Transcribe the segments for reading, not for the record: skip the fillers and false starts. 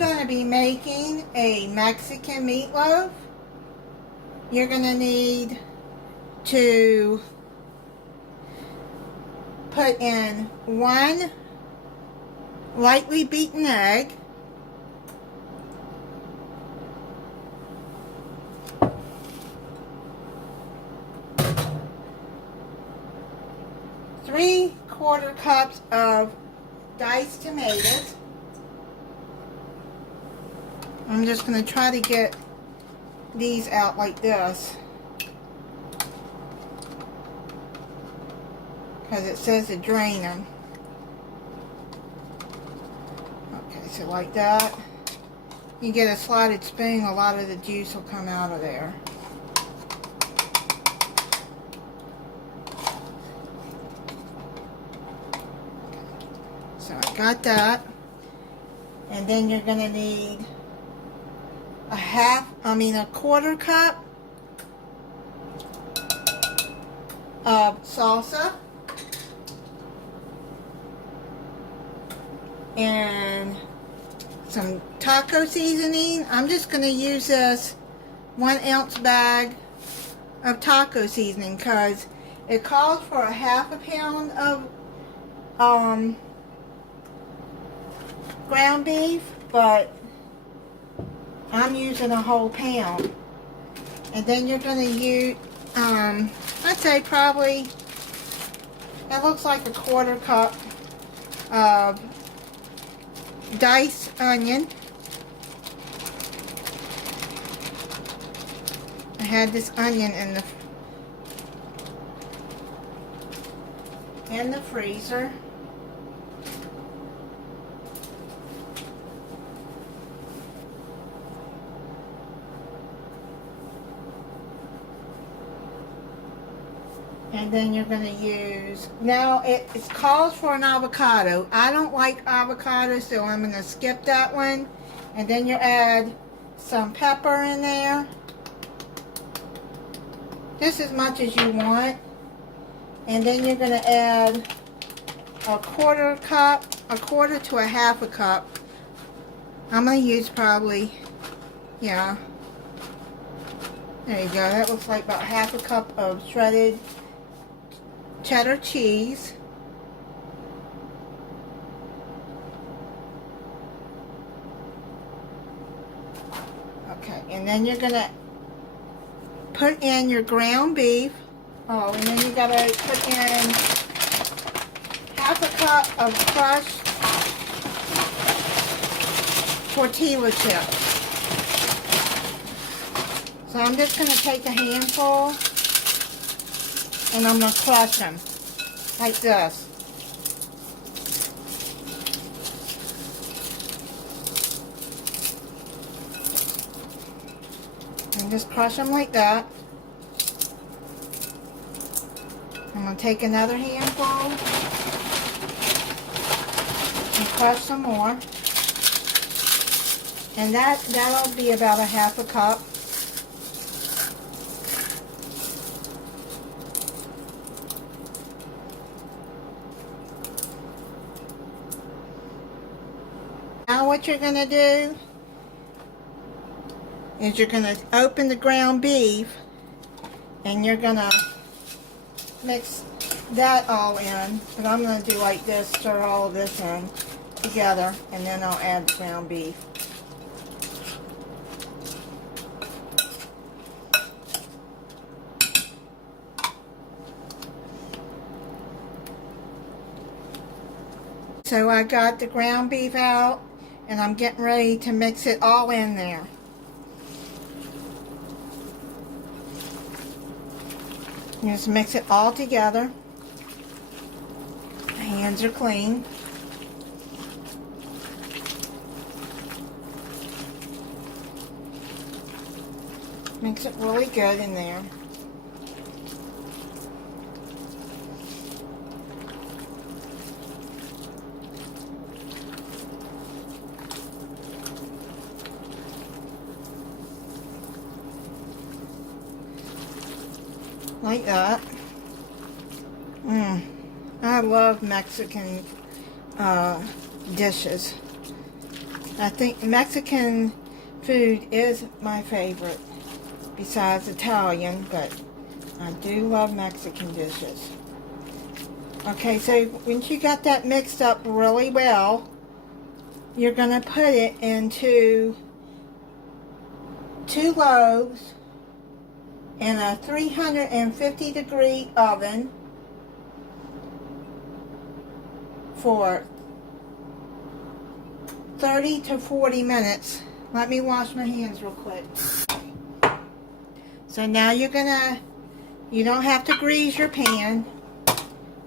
going to be making a Mexican meatloaf, you're going to need to put in 1 lightly beaten egg, 3/4 cups of diced tomatoes. I'm just going to try to get these out like this, because it says to drain them. Okay, so like that. You get a slotted spoon, a lot of the juice will come out of there. So I got that. And then you're going to need a 1/4 cup of salsa. And some taco seasoning. I'm just going to use this 1-ounce bag of taco seasoning because it calls for a 1/2 pound of ground beef, but I'm using a whole pound. And then you're going to use, I'd say probably, it looks like a 1/4 cup of diced onion. I had this onion in the freezer. And then you're going to use, now it calls for an avocado. I don't like avocado, so I'm going to skip that one. And then you add some pepper in there. Just as much as you want. And then you're going to add a 1/4 cup, 1/4 to a 1/2 cup. I'm going to use probably, yeah. There you go. That looks like about 1/2 cup of shredded cheddar cheese. Okay, and then you're going to put in your ground beef. Oh, and then you got to put in 1/2 cup of crushed tortilla chips. So I'm just going to take a handful and I'm going to crush them like this. And just crush them like that. I'm going to take another handful and crush some more. And that'll be about a 1/2 cup. Now what you're going to do is you're going to open the ground beef and you're going to mix that all in. But I'm going to do like this, stir all of this in together, and then I'll add the ground beef. So I got the ground beef out, and I'm getting ready to mix it all in there. Just mix it all together. My hands are clean. Mix it really good in there. Like that. I love Mexican dishes. I think Mexican food is my favorite, besides Italian, but I do love Mexican dishes. Okay, so once you got that mixed up really well, you're going to put it into 2 loaves in a 350 degree oven for 30 to 40 minutes. Let me wash my hands real quick. So now you don't have to grease your pan.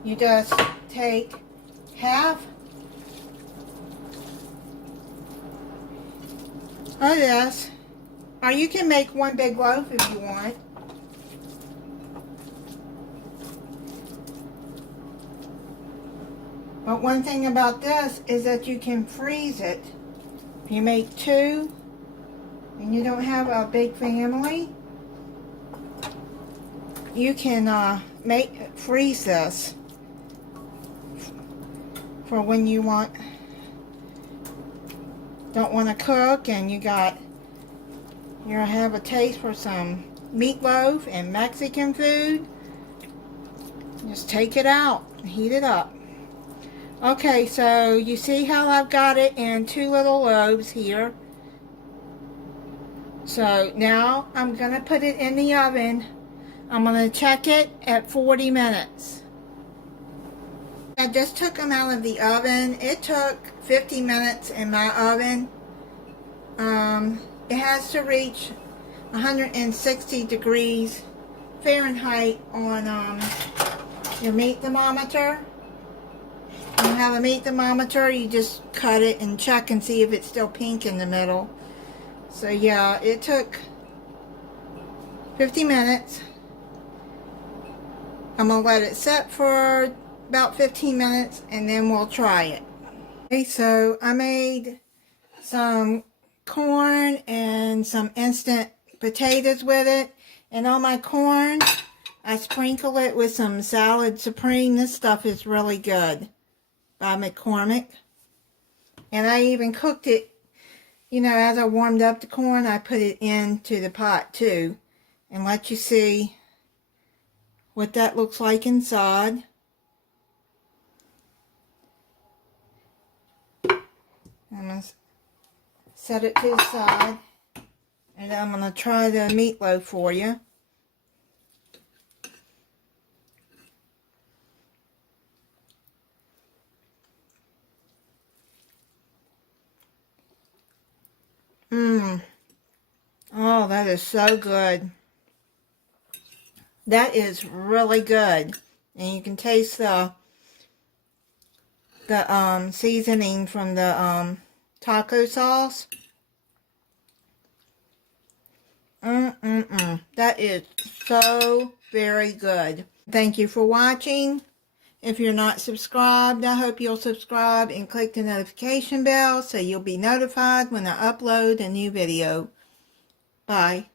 You just take half of this, or you can make one big loaf if you want. But one thing about this is that you can freeze it. If you make 2 and you don't have a big family, you can freeze this for when you don't want to cook and you have a taste for some meatloaf and Mexican food. Just take it out and heat it up. Okay, so you see how I've got it in 2 little loaves here. So now I'm going to put it in the oven. I'm going to check it at 40 minutes. I just took them out of the oven. It took 50 minutes in my oven. It has to reach 160 degrees Fahrenheit on your meat thermometer. When you have a meat thermometer, you just cut it and check and see if it's still pink in the middle. So yeah, it took 50 minutes. I'm going to let it set for about 15 minutes and then we'll try it. Okay, so I made some corn and some instant potatoes with it. And on my corn, I sprinkle it with some Salad Supreme. This stuff is really good, by McCormick. And I even cooked it, as I warmed up the corn, I put it into the pot too. And let you see what that looks like inside. I'm going to set it to the side. And I'm going to try the meatloaf for you. Oh, that is so good. That is really good. And you can taste the seasoning from the taco sauce. That is so very good. Thank you for watching. If you're not subscribed, I hope you'll subscribe and click the notification bell so you'll be notified when I upload a new video. Bye.